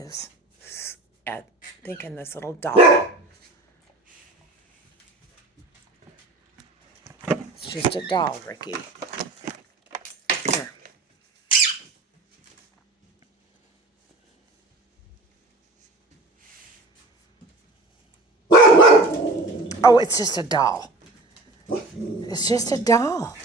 is thinking this little doll. It's just a doll, Ricky. Here. Oh, it's just a doll. It's just a doll.